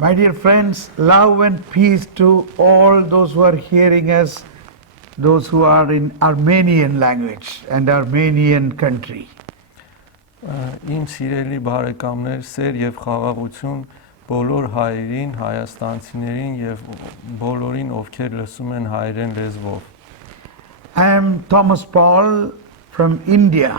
My dear friends, love and peace to all those who are hearing us, those who are in Armenian language and Armenian country. Իմ սիրելի բարեկամներ, սեր եւ խաղաղություն բոլոր հայերին, հայաստանցիներին եւ բոլորին, ովքեր լսում են հայերեն լեզվով։ I am Thomas Paul from India.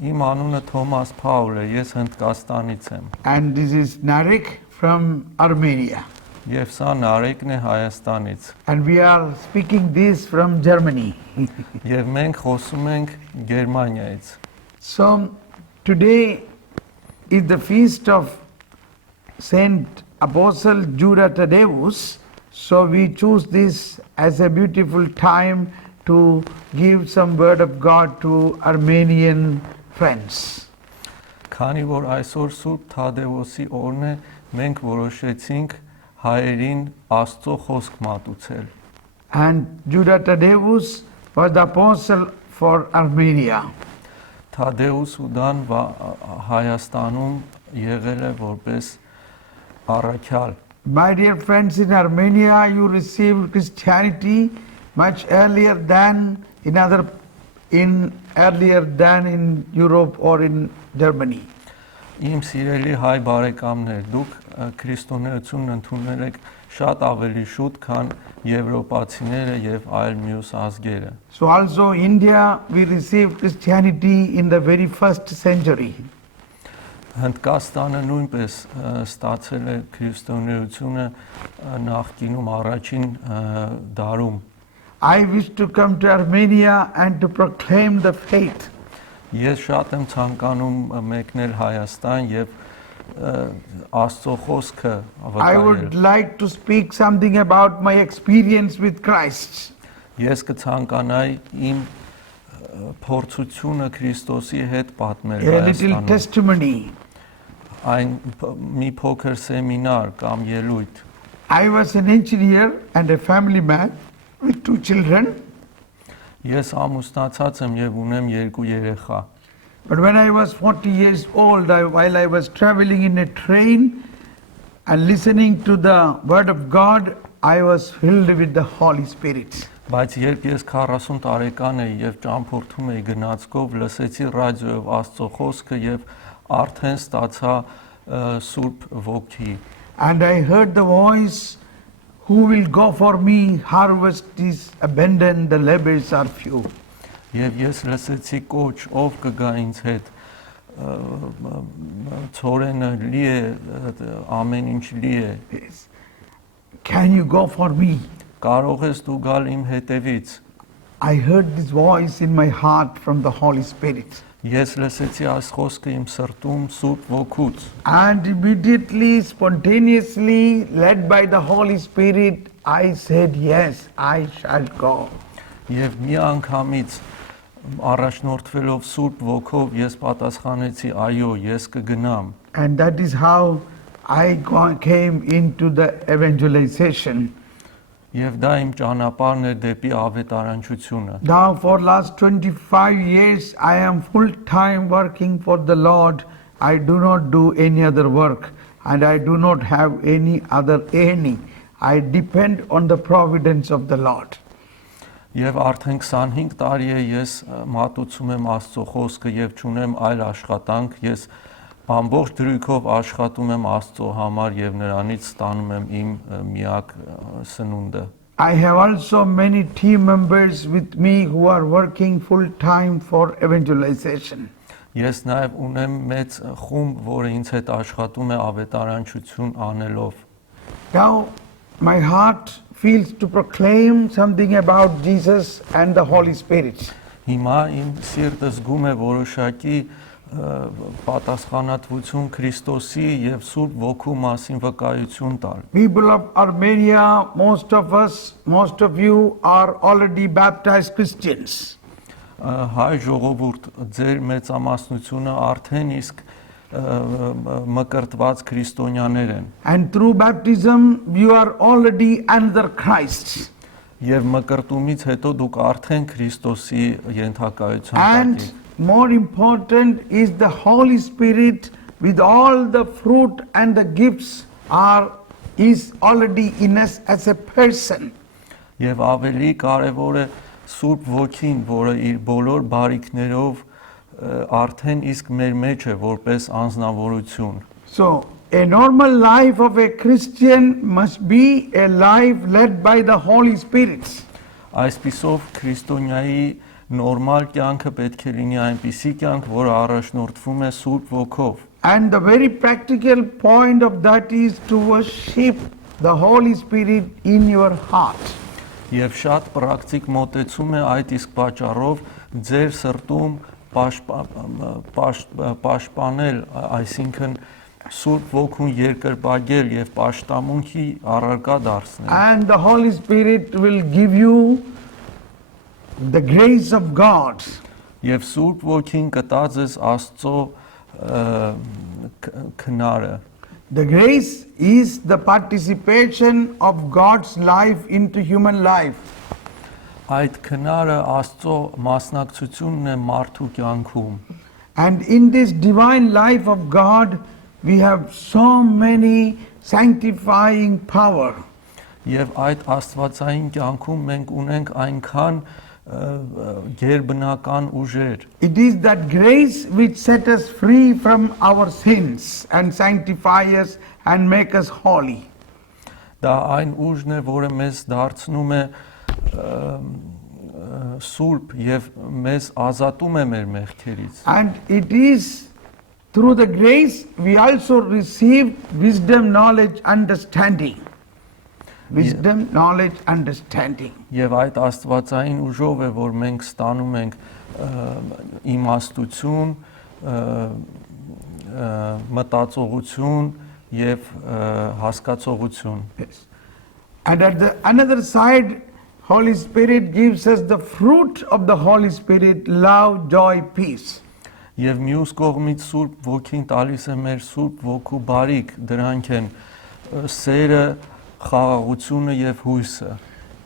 Իմ անունը Թոմաս Փաուլ է, ես Հնդկաստանից եմ։ And this is Narek from Armenia. Եվ սա Նարեկն է Հայաստանից։ And we are speaking this from Germany. Եվ մենք խոսում ենք Գերմանիայից։ So today is the feast of Saint Apostle Judah Thaddeus. So we choose this as a beautiful time to give some word of God to Armenian friends. Քանի որ այսօր Սուրբ Թադևոսի օրն է, մենք որոշեցինք հայերին Աստծո խոսք մատուցել։ And Judah Thaddeus was the apostle for Armenia. Թադեուս Ուդան Հայաստանում եղել է որպես առաքյալ։ My dear friends, in Armenia you received Christianity much earlier than in Europe or in Germany. Իմ սիրելի հայ բարեկամներ, դուք քրիստոնեությունն ընդունել եք շատ ավելի շուտ, քան եվրոպացիները եւ այլ մյուս ազգերը։ So also India we received Christianity in the very first century. Հնդկաստանը նույնպես ստացել է քրիստոնեությունը նախկինում առաջին դարում։ I wish to come to Armenia and to proclaim the faith. Ես շատ եմ ցանկանում մեկնել Հայաստան եւ Աստծո խոսքը I ավարտել։ would like to speak something about my experience with Christ. Ես կցանկանայի իմ փորձությունը Քրիստոսի հետ պատմել A little Հայաստանում։ testimony. Այն մի փոքր սեմինար կամ ելույթ։ I was an engineer and a family man with 2 children. Ես ամուսնացած եմ եւ ունեմ 2 երեխա։ But when I was 40 years old, while I was traveling in a train and listening to the word of God, I was filled with the Holy Spirit. Բայց երբ ես 40 տարեկան էի եւ ճամփորդում էի գնացքով, լսեցի ռադիոյով Աստծո խոսքը եւ արդեն ստացա Սուրբ Ոգի։ And I heard the voice, "Who will go for me? Harvest is abundant, the labors are few." Եվ ես լսեցի կոչ, ով կգա ինձ հետ։ Ցորենը լի է, ամեն ինչ լի է։ Can you go for me? Կարող ես դու գալ իմ հետևից։ I heard this voice in my heart from the Holy Spirit. Ես լսեցի այս խոսքը իմ սրտում Սուրբ Ոգուց։ And immediately, spontaneously, led by the Holy Spirit, I said, "Yes, I shall go." Եվ մի անգամից առաջնորդվելով Սուրբ Ոգով ես պատասխանեցի, այո, ես կգնամ։ And that is how I came into the evangelization. Եվ դա իմ ճանապարհն է դեպի ավետարանչությունը։ Now for last 25 years I am full-time working for the Lord. I do not do any other work and I do not have any other earning. I depend on the providence of the Lord. Եվ արդեն 25 տարի է ես մատուցում եմ Աստծո խոսքը եւ ճունեմ այլ աշխատանք, ես ամբողջ դրույքով աշխատում եմ Աստծո համար եւ նրանից ստանում եմ իմ միակ սնունդը։ I have also many team members with me who are working full-time for evangelization. Ես նաեւ ունեմ մեծ խումբ, որը ինձ հետ աշխատում է ավետարանչություն անելով։ Now my heart feels to proclaim something about Jesus and the Holy Spirit. Հիմա իմ սիրտը զգում է որոշակի պատասխանատվություն Քրիստոսի եւ Սուրբ Ոգու մասին վկայություն տալ։ People of Armenia, most of you are already baptized Christians. Հայ ժողովուրդ, ձեր մեծամասնությունը արդեն իսկ մկրտված քրիստոնյաներ են։ And through baptism you are already under Christ. Եվ մկրտումից հետո դուք արդեն Քրիստոսի ենթակայության And տակ եք։ more important is the Holy Spirit with all the fruit and the gifts is already in us as a person. Եվ ավելի կարևոր է Սուրբ Ոգին, որը իր բոլոր բարիքներով արդեն իսկ մեր մեջ է որպես անձնավորություն։ So, a normal life of a Christian must be a life led by the Holy Spirit. Այսպիսով քրիստոնյայի նորմալ կյանքը պետք է լինի այնպիսի կյանք, որը առաջնորդվում է Սուրբ Ոգով։ And the very practical point of that is to worship the Holy Spirit in your heart. Եվ շատ պրակտիկ մոտեցում է այդ իսկ պատճառով ձեր սրտում պաշտպանել, այսինքն Սուրբ Ոգուն երկրպագել եւ պաշտամունքի առարկա դարձնել։ And the Holy Spirit will give you the grace of God. Եվ Սուրբ Ոգին կտա ձեզ Աստծո քնարը։ The grace is the participation of God's life into human life. Այդ քնարը Աստծո մասնակցությունն է մարդու կյանքում։ And in this divine life of God, we have so many sanctifying power. Եվ այդ աստվածային կյանքում մենք ունենք այնքան գերբնական ուժեր։ It is that grace which set us free from our sins and sanctify us and make us holy. Դա այն ուժն է, որը մեզ դարձնում է սուրբ եւ մեզ ազատում է մեր մեղքերից։ And it is through the grace we also receive wisdom, knowledge, understanding. Wisdom, knowledge, understanding. Եվ այդ աստվածային ուժով է, որ մենք ստանում ենք իմաստություն, մտածողություն եւ հասկացողություն։ Yes. And at the another side, Holy Spirit gives us the fruit of the Holy Spirit, love, joy, peace. Եվ մյուս կողմից Սուրբ Ոգին տալիս է մեր Սուրբ Ոգու բարիք, դրանք են սերը, խաղաղությունը եւ հույսը։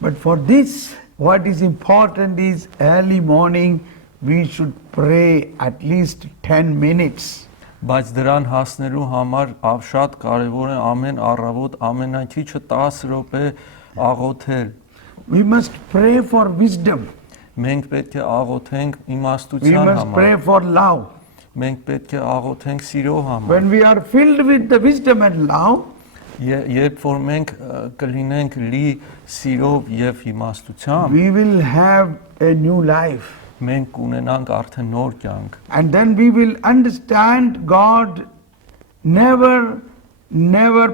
But for this, what is important is early morning we should pray at least 10 minutes. Բայց դրան հասնելու համար շատ կարևոր է ամեն առավոտ ամենաքիչը 10 րոպե աղոթել։ We must pray for wisdom. Մենք պետք է աղոթենք We իմաստության must pray համար։ for love. Մենք պետք է աղոթենք սիրո համար։ When we are filled with the wisdom and love, Երբ որ մենք կլինենք լի սիրով եւ իմաստությամբ, we will have a new life. մենք կունենանք արդեն նոր կյանք։ And then we will understand God never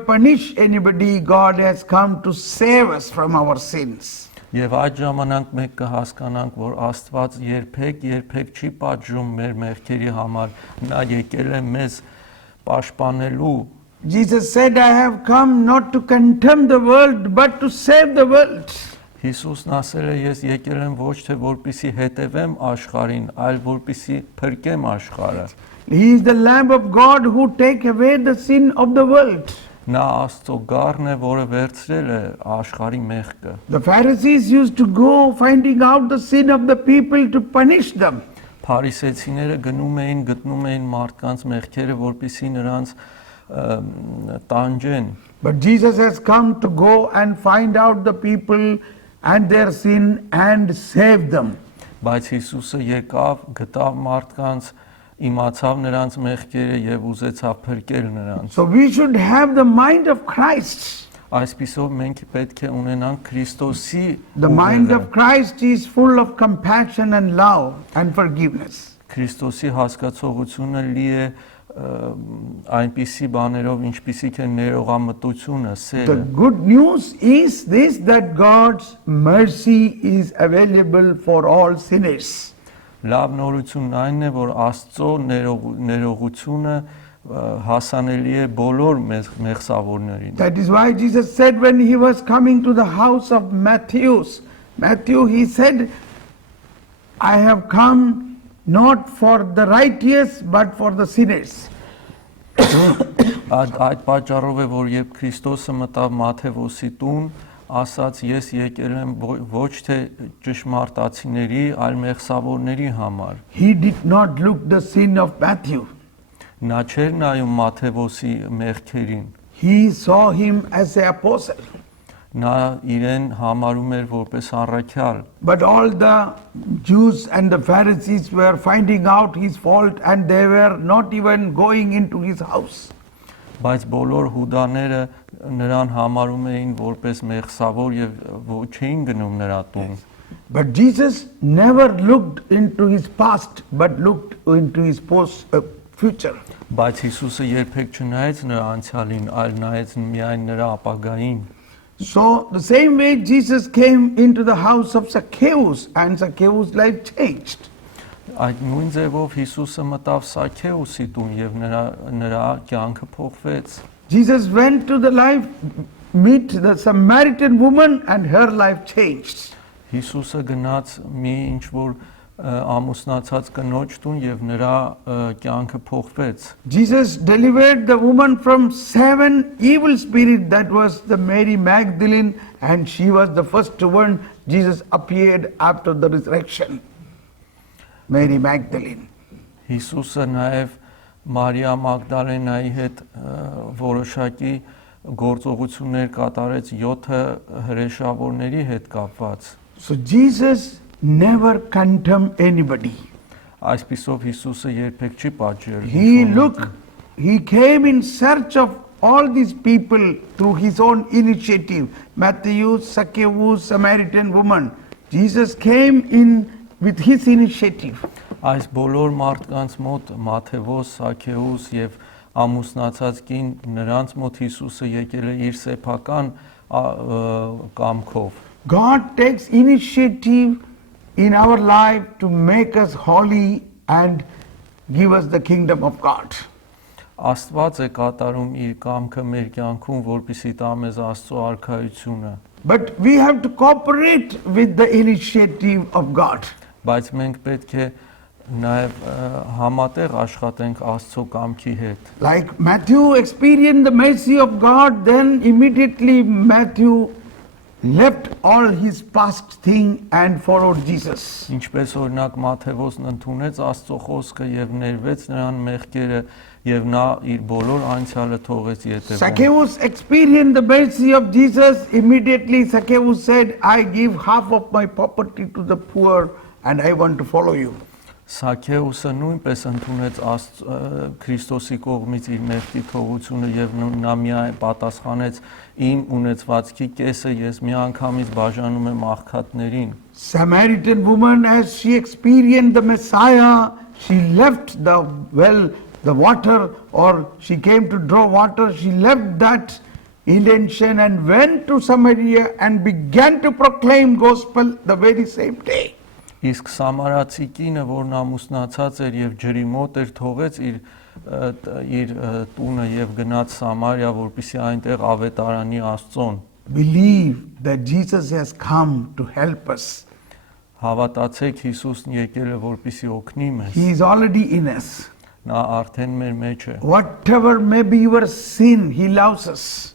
punish anybody. God has come to save us from our sins. Եվ այդ ժամանակ մենք կհասկանանք, որ Աստված երբեք չի պատժում մեր մեղքերի համար, նա եկել է մեզ պաշտպանելու։ Jesus said, I have come not to condemn the world, but to save the world. Հիսուսն ասել է, ես եկել եմ ոչ թե որպիսի հետևեմ աշխարհին, այլ որպիսի փրկեմ աշխարհը։ He is the Lamb of God who take away the sin of the world. Նա Աստծո գառն է, որը վերցրել է աշխարհի մեղքը։ The Pharisees used to go finding out the sin of the people to punish them. Փարիսեցիները գտնում էին մարդկանց մեղքերը, որպիսի նրանց տանջեն։ But Jesus has come to go and find out the people and their sin and save them. Բայց Հիսուսը եկավ, գտավ մարդկանց, իմացավ նրանց մեղքերը եւ ուզեցավ փրկել նրանց։ So we should have the mind of Christ. Այսպիսով մենք պետք է ունենանք Քրիստոսի The mind of Christ is full of compassion and love and forgiveness. Քրիստոսի հասկացողությունը լի է այնպիսի բաներով, ինչպիսիք են ներողամտությունը, The սերը։ good news is this, that God's mercy is available for all sinners. Լավ նորությունն այն է, որ Աստծո ներողությունը հասանելի է բոլոր մեղսավորներին։ That is why Jesus said when he was coming to the house of Matthew, he said, I have come not for the righteous but for the sinners. Այդ պատճառով է, որ երբ Քրիստոսը մտավ Մատթեոսի տուն, ասաց ես եկել եմ ոչ թե ճշմարտացիների, այլ մեղսավորների համար։ He did not look the sin of Matthew. Նա չէր նայում Մատթեոսի մեղքերին։ He saw him as an apostle. Նա իրեն համարում էր որպես առաքյալ, But all the Jews and the Pharisees were finding out his fault and they were not even going into his house. բայց բոլոր հուդաները նրան համարում էին որպես մեղսավոր եւ չէին գնում նրա տուն։ But Jesus never looked into his past but looked into his future. Բայց Հիսուսը երբեք չնայեց նրա անցյալին, այլ նայեց միայն նրա ապագային։ So the same way Jesus came into the house of Zacchaeus and Zacchaeus' life changed. Այդ նույն ձևով Հիսուսը մտավ Սաքեոսի տուն եւ նրա կյանքը փոխվեց։ Jesus went to the life, meet the Samaritan woman and her life changed. Հիսուսը գնաց մի ինչ որ ամուսնացած կնոջ տուն եւ նրա կյանքը փոխվեց։ Jesus delivered the woman from 7 evil spirits, that was the Mary Magdalene, and she was the first one Jesus appeared after the resurrection. Mary Magdalene. Հիսուսը նաեւ Մարիա Մագդալենայի հետ որոշակի գործողություններ կատարեց 7 հրեշավորների հետ կապված։ So Jesus never condemned anybody. Այսպիսով Հիսուսը երբեք չի պատժել։ He came in search of all these people through his own initiative. Matthew, Zacchaeus, Samaritan woman. Jesus came in with his initiative. Այս բոլոր մարդկանց մոտ Մաթեոս, Սաքեոս եւ ամուսնացած կին նրանց մոտ Հիսուսը եկել է իր սեփական կամքով։ God takes initiative in our life to make us holy and give us the kingdom of God. Աստված է կատարում իր կամքը մեր կյանքում, որպեսզի տա մեզ Աստծո արքայությունը։ But we have to cooperate with the initiative of God. Բայց մենք պետք է նաև համատեղ աշխատենք Աստծո կամքի հետ։ Like Matthew experienced the mercy of God, then immediately Matthew left all his past thing and followed Jesus. Ինչպես օրինակ Մաթեոսն ընդունեց Աստծո խոսքը եւ ներվեց նրան մեղքերը եւ նա իր բոլոր անցյալը թողեց ետևում։ Zacchaeus experienced the mercy of Jesus. Immediately Zacchaeus said, I give half of my property to the poor and I want to follow you. Սաքեոսը նույնպես ընդունեց Քրիստոսի կողմից իր մեղքի թողությունը եւ նա միայն պատասխանեց իմ ունեցվածքի կեսը ես միանգամից բաժանում եմ աղքատներին։ Samaritan woman, as she experienced the Messiah, she left the well, the water, or she came to draw water, she left that intention and went to Samaria and began to proclaim gospel the very same day. Իսկ Սամարացի կինը, որն ամուսնացած էր եւ ջրի մոտ էր, թողեց իր տունը եւ գնաց Սամարիա, որպեսզի այնտեղ ավետարանի Աստծուն։ Believe that Jesus has come to help us. Հավատացեք Հիսուսն եկել է որպեսզի օգնի մեզ։ He is already in us. Նա արդեն մեր մեջ է։ Whatever may be your sin, he loves us.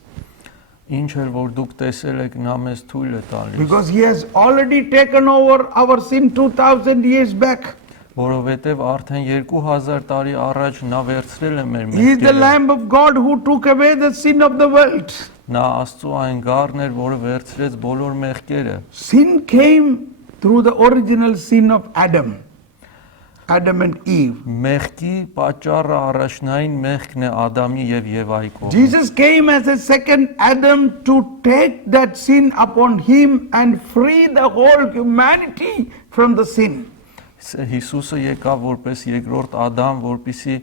Ինչ էր որ դուք տեսել եք, նա մեզ թույլ է տալիս։ Because he has already taken over our sin 2000 years back. Որովհետև արդեն 2000 տարի առաջ նա վերցրել է մեր He is the մեղքերը։ Lamb of God who took away the sin of the world. Նա Աստծո այն գառն էր, որը վերցրեց բոլոր մեղքերը։ Sin came through the original sin of Adam and Eve. Մեղքի պատճառը առաջնային մեղքն է Ադամի եւ Եվայի կողմից։ Jesus came as a second Adam to take that sin upon him and free the whole humanity from the sin. Հիսուսը եկավ որպես երկրորդ Ադամ, որպեսզի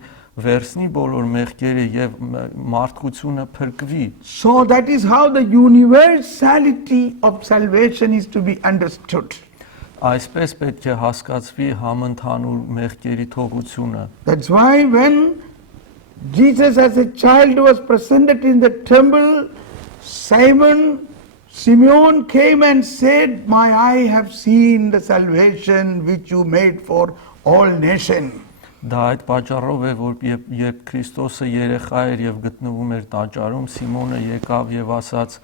վերցնի բոլոր մեղքերը եւ մարդկությունը փրկվի։ So that is how the universality of salvation is to be understood. Այսպես պետք է հասկացվի համընդհանուր մեղքերի թողությունը։ That's why when Jesus as a child was presented in the temple, Simeon came and said, my eye have seen the salvation which you made for all nations. Դա այդ պատճառով է, որ երբ Քրիստոսը երեխա էր եւ գտնվում էր տաճարում, Սիմոնը եկավ եւ ասաց.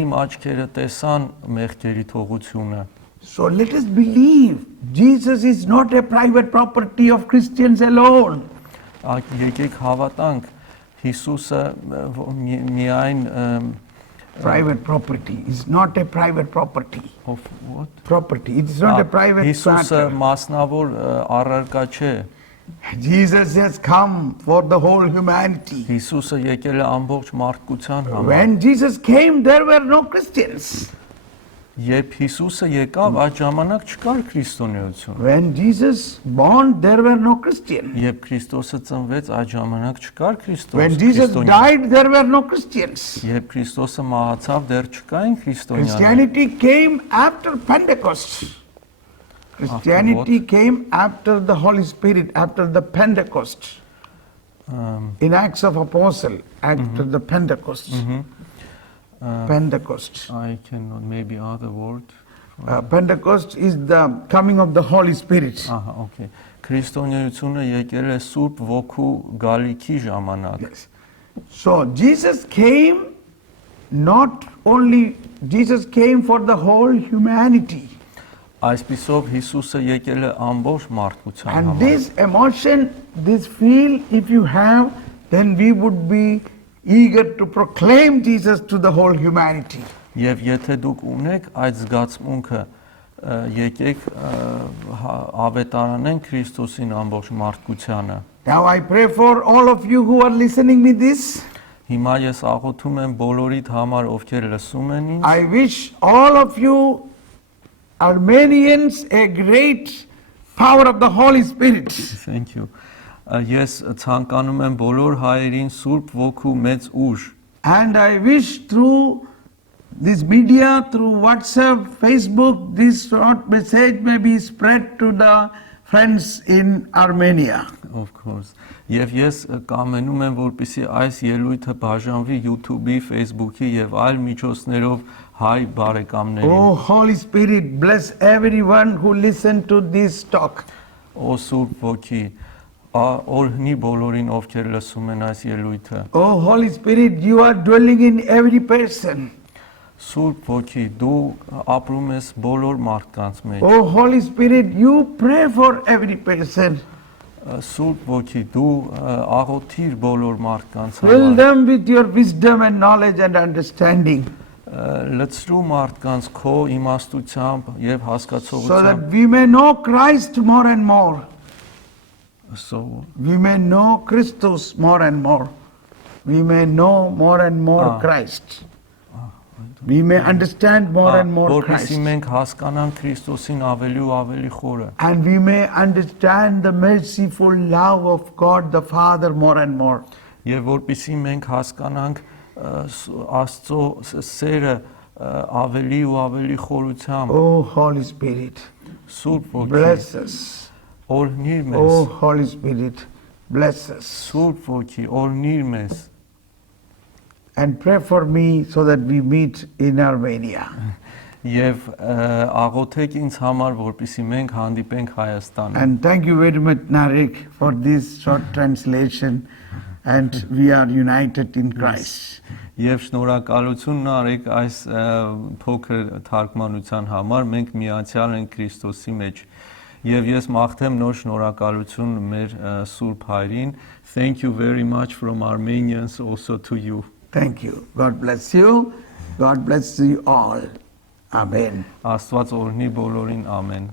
Իմ աչքերը տեսան մեղքերի թողությունը։ So let us believe Jesus is not a private property of Christians alone. Եկեք հավատանք, Հիսուսը միայն private property. It's not a private property. of what? Property. It is not a private Հիսուսը matter. մասնավոր առարկա չէ։ Jesus has come for the whole humanity. Հիսուսը եկել է ամբողջ մարդկության համար։ When Jesus came, there were no Christians. Երբ Հիսուսը եկավ, այդ ժամանակ չկար քրիստոնեություն։ When Jesus born, there were no Christians. Երբ Քրիստոսը ծնվեց, այդ ժամանակ չկար When Jesus քրիստոնյա։ died, there were no Christians. Երբ Քրիստոսը մահացավ, դեռ չկային քրիստոնյաներ։ Christianity came after Pentecost. Christianity came after the Holy Spirit, after the Pentecost. In Acts of Apostle, after the Pentecost. Pentecost. I cannot, maybe other word. Pentecost is the coming of the Holy Spirit. Ահա, okay։ Քրիստոնեությունը եկել է Սուրբ Ոգու գալիքի ժամանակ։ Yes. So Jesus came, not only Jesus came for the whole humanity. Այսպիսով Հիսուսը եկել է ամբողջ մարդկության And համար։ this emotion, this feel, if you have, then we would be eager to proclaim Jesus to the whole humanity. Եվ եթե դուք ունեք այդ զգացմունքը, եկեք ավետարանենք Քրիստոսին ամբողջ մարդկությանը։ Now I pray for all of you who are listening me this. Հիմա ես աղոթում եմ բոլորիդ համար, ովքեր լսում են ինձ։ I wish all of you Armenians a great power of the Holy Spirit. Thank you. Ես ցանկանում եմ բոլոր հայերին Սուրբ Ոգու մեծ ուժ։ And I wish through this media, through WhatsApp, Facebook, this short message may be spread to the friends in Armenia. Of course. Եվ ես կամենում եմ, որպեսզի այս ելույթը բաժանվի YouTube-ի, Facebook-ի եւ այլ միջոցներով հայ բարեկամներին։ Oh, Holy Spirit, bless everyone who listen to this talk. Օ Սուրբ Ոգի, օրհնի բոլորին, ովքեր լսում են այս ելույթը։ Oh, Holy Spirit, you are dwelling in every person. Սուրբ Ոգի, դու ապրում ես բոլոր մարդկանց մեջ։ Oh, Holy Spirit, you pray for every person. Սուրբ Ոգի, դու աղոթիր բոլոր մարդկանց Fill համար։ them with your wisdom and knowledge and understanding, Լցրու մարդկանց քո իմաստությամբ եւ so հասկացողությամբ։ that we may know Christ more and more. So We may know Christus more and more. We may know more and more Christ. We may understand more and more որպեսզի Christ. մենք հասկանանք Քրիստոսին ավելի ու ավելի խորը։ And we may understand the merciful love of God the Father more and more. Եվ որպեսզի մենք հասկանանք Աստծո սերը ավելի ու ավելի խորությամբ։ Oh, Holy Spirit, Սուրբ Ոգի, bless us. օրհնիր մեզ։ Oh, Holy Spirit, bless us. Սուրբ Ոգի, օրհնիր մեզ։ And pray for me so that we meet in Armenia. Եվ աղոթեք ինձ համար, որպեսզի մենք հանդիպենք Հայաստանում։ And thank you very much, Narek, for this short translation. And we are united in Christ. Եվ շնորհակալություն արեք այս փոքր թարգմանության համար, մենք միացյալ ենք Քրիստոսի մեջ։ Եվ ես մաղթեմ նոր շնորհակալություն մեր Սուրբ Հայրին. Thank you very much from Armenians also to you. Thank you. God bless you. God bless you all. Amen. Աստված օրհնի բոլորին, ամեն։